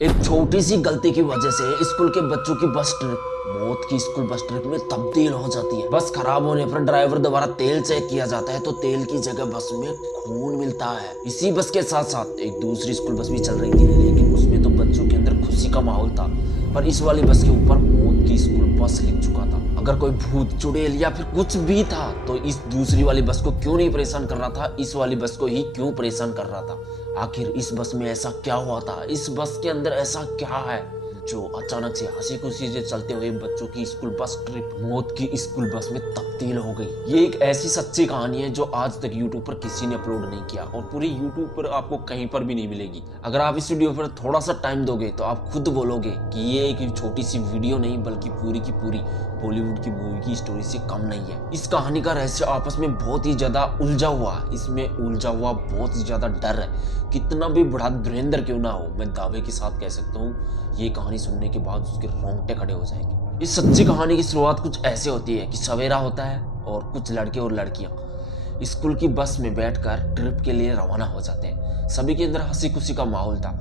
एक छोटी सी गलती की वजह से स्कूल के बच्चों की बस ट्रिप मौत की स्कूल बस ट्रिप में तब्दील हो जाती है। बस खराब होने पर ड्राइवर द्वारा तेल चेक किया जाता है तो तेल की जगह बस में खून मिलता है। इसी बस के साथ साथ एक दूसरी स्कूल बस भी चल रही थी, लेकिन उसमें तो बच्चों के अंदर खुशी का माहौल था, पर इस वाली बस के ऊपर मौत की स्कूल बस लिख चुका था। अगर कोई भूत चुड़ैल या फिर कुछ भी था तो इस दूसरी वाली बस को क्यों नहीं परेशान कर रहा था, इस वाली बस को ही क्यों परेशान कर रहा था। आखिर इस बस में ऐसा क्या हुआ था, इस बस के अंदर ऐसा क्या है जो अचानक से हंसी खुशी से चलते हुए बच्चों की स्कूल बस ट्रिप मौत की स्कूल बस में तब्दील हो गई। ये एक ऐसी सच्ची कहानी है जो आज तक यूट्यूब पर किसी ने अपलोड नहीं किया और पूरी यूट्यूब पर आपको कहीं पर भी नहीं मिलेगी। अगर आप इस वीडियो पर थोड़ा सा टाइम दोगे तो आप खुद बोलोगे कि ये एक छोटी सी वीडियो नहीं बल्कि पूरी की पूरी बॉलीवुड की मूवी की स्टोरी से कम नहीं है। इस कहानी का रहस्य आपस में बहुत ही ज्यादा उलझा हुआ है, इसमें उलझा हुआ बहुत ही ज्यादा डर है। कितना भी बड़ा धुरंधर क्यों ना हो, मैं दावे के साथ कह सकता हूँ ये कहानी सुनने के बाद उसके रोंगटे खड़े हो जाएंगे। इस सच्ची कहानी की शुरुआत कुछ ऐसे होती है कि सवेरा होता है और कुछ लड़के और लड़कियां स्कूल की बस में बैठकर ट्रिप के लिए रवाना हो जाते हैं। सभी के अंदर हंसी खुशी का माहौल था।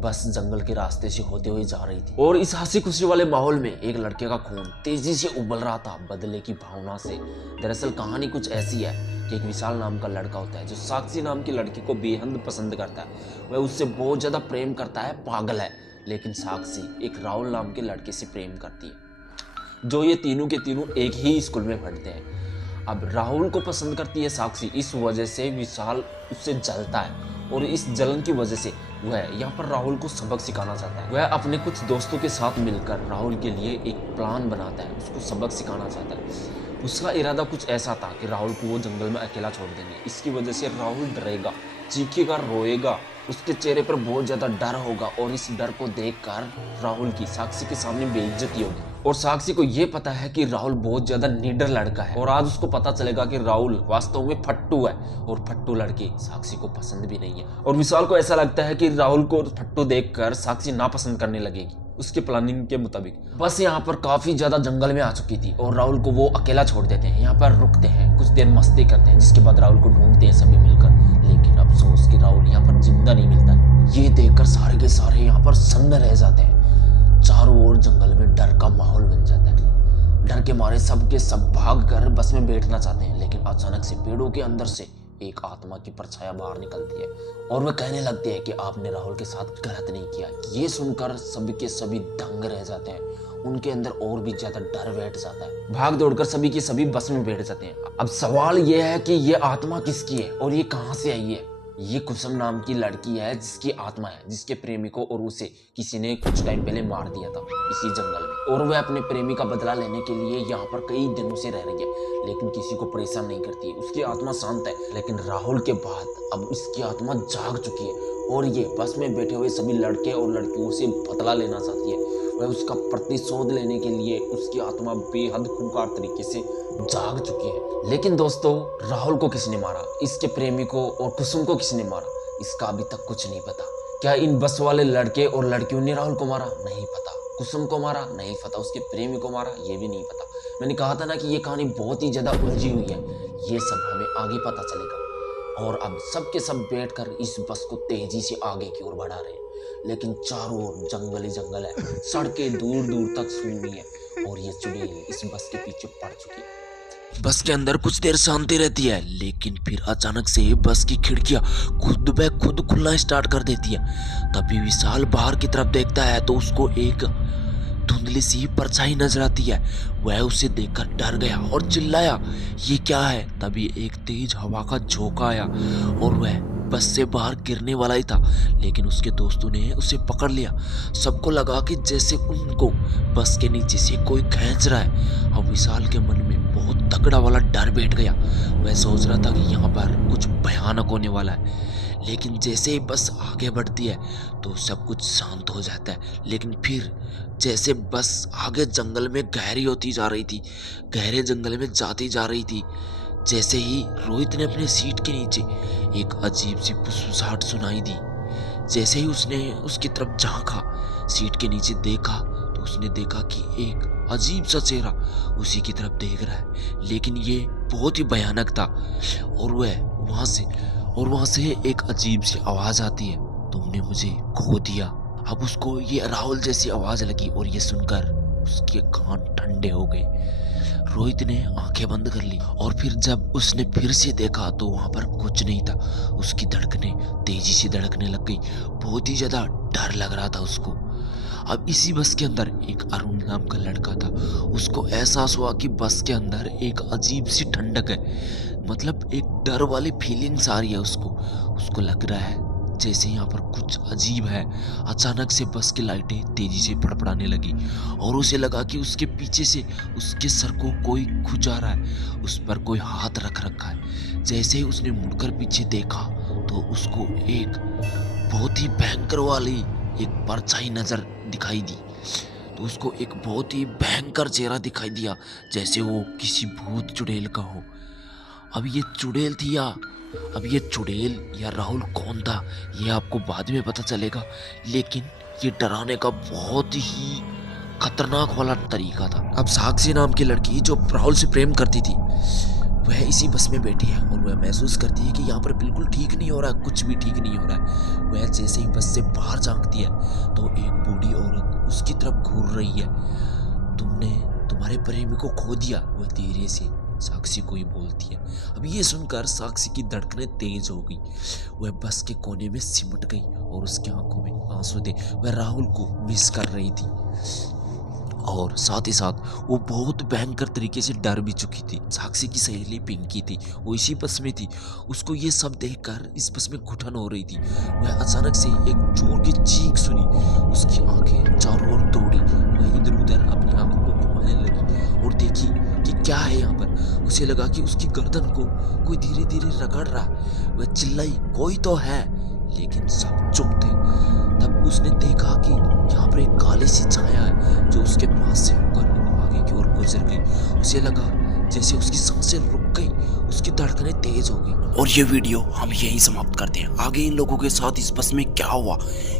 बस जंगल के रास्ते से होते हुए जा रही थी और इस हंसी खुशी वाले माहौल में एक लड़के का खून तेजी से उबल रहा था बदले की भावना से। दरअसल कहानी कुछ ऐसी है कि एक विशाल नाम का लड़का होता है जो साक्षी नाम की लड़की को बेहद पसंद करता है। वह उससे बहुत ज्यादा प्रेम करता है, पागल है। लेकिन साक्षी एक राहुल नाम के लड़के से प्रेम करती है जो ये तीनों के तीनों एक ही स्कूल में पढ़ते हैं। अब राहुल को पसंद करती है साक्षी, इस वजह से विशाल उससे जलता है और इस जलन की वजह से वह यहाँ पर राहुल को सबक सिखाना चाहता है। वह अपने कुछ दोस्तों के साथ मिलकर राहुल के लिए एक प्लान बनाता है, उसको सबक सिखाना चाहता है। उसका इरादा कुछ ऐसा था कि राहुल को वो जंगल में अकेला छोड़ देंगे। इसकी वजह से राहुल डरेगा, चीखेगा, रोएगा, उसके चेहरे पर बहुत ज्यादा डर होगा और इस डर को देखकर राहुल की साक्षी के सामने बेइज्जती होगी। और साक्षी को ये पता है कि राहुल बहुत ज्यादा निडर लड़का है और आज उसको पता चलेगा कि राहुल वास्तव में फट्टू है और फट्टू लड़के साक्षी को पसंद भी नहीं है। और विशाल को ऐसा लगता है कि राहुल को फट्टू देखकर साक्षी नापसंद करने लगेगी उसके प्लानिंग के मुताबिक। बस यहाँ पर काफी ज्यादा जंगल में आ चुकी थी और राहुल को वो अकेला छोड़ देते हैं। यहाँ पर रुकते हैं, कुछ देर मस्ती करते हैं, जिसके बाद राहुल को ढूंढते हैं सभी मिलकर। लेकिन अफसोस कि राहुल यहाँ पर जिंदा नहीं मिलता है। ये देखकर सारे के सारे यहाँ पर सन्न रह जाते हैं। चारों ओर जंगल में डर का माहौल बन जाता है। डर के मारे सब के सब भाग कर बस में बैठना चाहते हैं, लेकिन अचानक से पेड़ों के अंदर से एक आत्मा की परछाया बाहर निकलती है और वह कहने लगती है कि आपने राहुल के साथ गलत नहीं किया। ये सुनकर सभी के सभी दंग रह जाते हैं। उनके अंदर और भी ज्यादा डर बैठ जाता है। भाग दौड़कर सभी के सभी बस में बैठ जाते हैं। अब सवाल यह है कि ये आत्मा किसकी है और ये कहां से आई है। ये कुसुम नाम की लड़की है जिसकी आत्मा है, जिसके प्रेमी को और उसे किसी ने कुछ टाइम पहले मार दिया था इसी जंगल में, और वह अपने प्रेमी का बदला लेने के लिए यहाँ पर कई दिनों से रह रही है, लेकिन किसी को परेशान नहीं करती है। उसकी आत्मा शांत है। लेकिन राहुल के बाद अब इसकी आत्मा जाग चुकी है और ये बस में बैठे हुए सभी लड़के और लड़कियों से बदला लेना चाहती है। वह उसका प्रतिशोध लेने के लिए उसकी आत्मा बेहद खूंखार तरीके से जाग चुकी है। लेकिन दोस्तों, राहुल को किसने मारा, इसके प्रेमी को और कुसुम को किसने मारा, इसका अभी तक कुछ नहीं पता। क्या इन बस वाले लड़के और लड़कियों ने राहुल को मारा? नहीं पता। कुसुम को मारा? नहीं पता। उसके प्रेमी को मारा? ये भी नहीं पता। मैंने कहा था ना कि ये कहानी बहुत ही ज्यादा उलझी हुई है। ये सब हमें आगे पता चलेगा। और अब सब के सब बैठकर इस बस को तेजी से आगे की ओर बढ़ा रहे हैं, लेकिन चारों ओर जंगल ही जंगल है। सड़कें दूर दूर तक सूनी है और ये चुड़ैल इस बस के पीछे पड़ चुकी है। बस के अंदर कुछ देर शांति रहती है, लेकिन फिर अचानक से बस की खिड़कियां खुद ब खुद खुलना स्टार्ट कर देती है। तभी विशाल बाहर की तरफ देखता है तो उसको एक धुंधली सी परछाई नजर आती है। वह उसे देखकर डर गया और चिल्लाया, ये क्या है। तभी एक तेज हवा का झोंका आया और वह बस से बाहर गिरने वाला ही था, लेकिन उसके दोस्तों ने उसे पकड़ लिया। सबको लगा कि जैसे उनको बस के नीचे से कोई खींच रहा है। अब विशाल के मन में बहुत तगड़ा वाला डर बैठ गया। वह सोच रहा था कि यहाँ पर कुछ भयानक होने वाला है। लेकिन जैसे ही बस आगे बढ़ती है तो सब कुछ शांत हो जाता है। लेकिन फिर जैसे बस आगे जंगल में गहरी होती जा रही थी, गहरे जंगल में जाती जा रही थी, जैसे ही रोहित ने अपने सीट के नीचे एक अजीब सी फुसफुसाहट सुनाई दी। जैसे ही उसने उसकी तरफ झांका, सीट के नीचे देखा, तो उसने देखा कि एक अजीब सा चेहरा उसी की तरफ देख रहा है, लेकिन ये बहुत ही भयानक था। और वहां से एक अजीब सी आवाज आती है, तुमने मुझे खो दिया। अब उसको ये राहुल जैसी आवाज लगी और ये सुनकर उसके कान ठंडे हो गए। रोहित ने आंखें बंद कर ली और फिर जब उसने फिर से देखा तो वहां पर कुछ नहीं था। उसकी धड़कनें तेजी से धड़कने लग गई। बहुत ही ज्यादा डर लग रहा था उसको। अब इसी बस के अंदर एक अरुण नाम का लड़का था। उसको एहसास हुआ कि बस के अंदर एक अजीब सी ठंडक है, मतलब एक डर वाली फीलिंग्स आ रही है उसको। उसको लग रहा है जैसे यहाँ पर कुछ अजीब है। अचानक से बस की लाइटें तेजी से फड़फड़ाने लगी और उसे लगा कि उसके पीछे से उसके सर को कोई खुजा रहा है, उस पर कोई हाथ रख रखा है। जैसे ही उसने मुड़कर पीछे देखा तो उसको एक बहुत ही भयंकर वाली एक परछाई नजर दिखाई दी। तो उसको एक बहुत ही भयंकर चेहरा दिखाई दिया, जैसे वो किसी भूत चुड़ैल का हो। अब ये चुड़ैल थी अब ये चुड़ैल या राहुल कौन था ये आपको बाद में पता चलेगा, लेकिन ये डराने का बहुत ही खतरनाक वाला तरीका था। अब साक्षी नाम की लड़की जो राहुल से प्रेम करती थी वह इसी बस में बैठी है और वह महसूस करती है कि यहाँ पर बिल्कुल ठीक नहीं हो रहा है, कुछ भी ठीक नहीं हो रहा है। वह जैसे ही बस से बाहर झांकती है तो एक बूढ़ी औरत उसकी तरफ घूर रही है। तुमने तुम्हारे प्रेमी को खो दिया, वह धीरे से साक्षी को ही बोलती है। अब ये सुनकर साक्षी की धड़कनें तेज हो गई। वह बस के कोने में सिमट गई और उसकी आंखों में आंसू थे। वह राहुल को मिस कर रही थी और साथ ही साथ वो बहुत भयंकर तरीके से डर भी चुकी थी। साक्षी की सहेली पिंकी थी, वो इसी बस में थी। उसको ये सब देखकर इस बस में घुटन हो रही थी। वह अचानक से एक जोर की चीख सुनी। उसकी आंखें चारों ओर दौड़ी। वह इधर उधर अपनी आंखों को घुमाने लगी और देखी कि क्या है यहाँ पर। उसे लगा कि उसकी गर्दन को कोई धीरे धीरे रगड़ रहा। वह चिल्लाई, कोई तो है, लेकिन सब चुप थे। तब उसने देखा कि यहाँ पर एक काली सी छाया है जो उसके पास से होकर आगे की ओर गुजर गई। उसे लगा जैसे उसकी सांसें रुक गई, उसकी धड़कनें तेज हो गई। और ये वीडियो हम यहीं समाप्त करते हैं। आगे इन लोगों के साथ इस बस में क्या हुआ,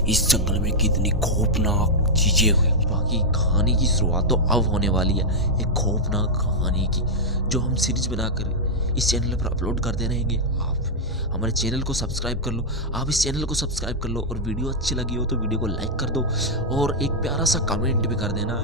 इस जंगल में कितनी खौफनाक चीजें हुई, बाकी कहानी की शुरुआत तो अब होने वाली है, एक खौफनाक कहानी की, जो हम सीरीज बनाकर इस चैनल पर अपलोड करते रहेंगे। आप हमारे चैनल को सब्सक्राइब कर लो, आप इस चैनल को सब्सक्राइब कर लो और वीडियो अच्छी लगी हो तो वीडियो को लाइक कर दो और एक प्यारा सा कमेंट भी कर देना।